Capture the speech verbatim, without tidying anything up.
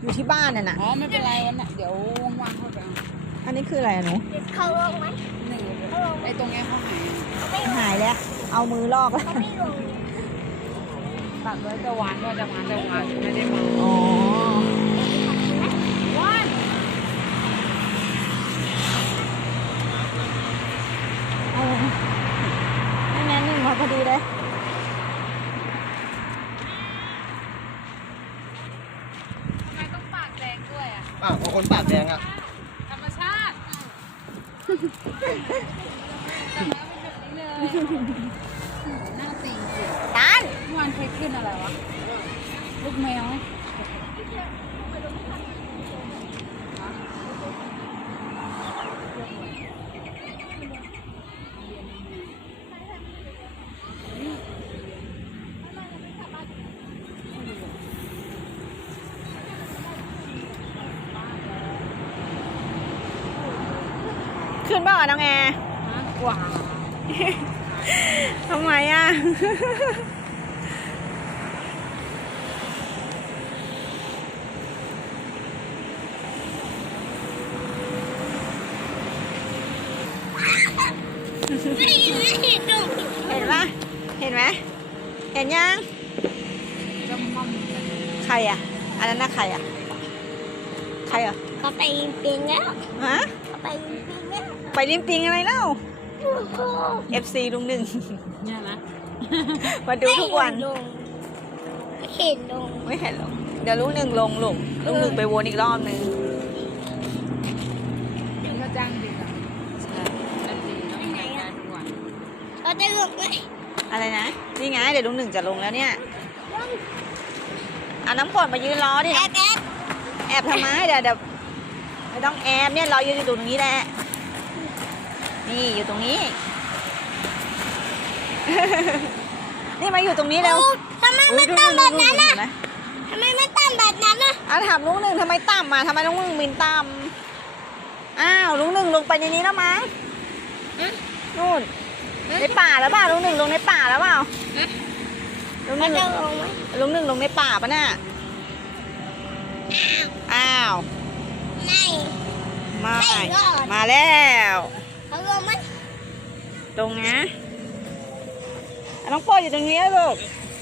อยู่ที่บ้านน่ะนะอ๋อไม่เป็นไรวันน่ะเดี๋ยวว่างๆเข้าไปเอาอันนี้คืออะไรอะหนูเขาลงไหมหนึ่งไอ้ตรงเนี้ยเขาหายหายแล้วเอามือลอกแล้วเขาไม่ลงตัดไว้จะหวานก็จะหวานจะหวานไม่ได้มาอ๋อว่านเอาไม่แน่นิ่งมาพอดีเลยทำไมต้องปากแดงด้วยอ่ะอ้าวบางคนปากแดงอ่ะธรรมชาติแต่แล้วมันแบบนี้เลยหน้าตีเสียตันเมื่อวานเคยขึ้นอะไรวะลูกแมวขึ้นบ้างน้องแอร์กว่าทำไมอ่ะ เห็นปะเห็นไหมเห็นยังจะมั่มใครอ่ะ อันนั้นน่ะใครอ่ะ ใครอ่ะเขาไปปิงแล้วฮะเขาไปปิงแล้วไปริมปิงอะไรเล่าโอ้โหเอฟ ซี ลุงหนึ่งเนี่ยนะมาดูทุกวันไม่เห็ลงไม่เห็นลงไม่เห็นหรอกเดี๋ยวลุงหนึ่งลงลุงลุงหนึ่งไปวนอีกรอบนึงก็จ้างดีอ่ะใช่จ้างดีต้องไปงานทุกวันเขาจะลงไหมอะไรนะ นี่ไง เดี๋ยวลุงหนึ่งจะลงแล้วเนี่ยเอาน้ำฝนมายืนรอดิแอบแอบแอบทำไมเดี๋ยวเดี๋ยวไม่ต้องแอบเนี่ยเรายืนอยู่ตรงนี้แหละ นี่อยู่ตรงนี้ นี่มาอยู่ตรงนี้เร็วโอ้ทำไมมันตั้งแบบนั้นน่ะเห็นไหมทำไมมันตั้งแบบนั้นน่ะอ่ะถามลุงหนึ่งทำไมต่ำมาทำไมลุงหนึ่งบินต่ำอ้าวลุงหนึ่งลงไปในนี้แล้วมั้งนู่นในป่าแล้วเปล่าลุงหนึ่งลงในป่าแล้วเปล่าลุงหเขานึ่งจะลงไหมลุงหนึ่งลงในป่าปะน่ะอ้าวไม่ไม่ไม่รอดมาแล้วเขาลงไหมตรงนะอ่ะน้องโปรดอยู่ตรงนี้นะลูก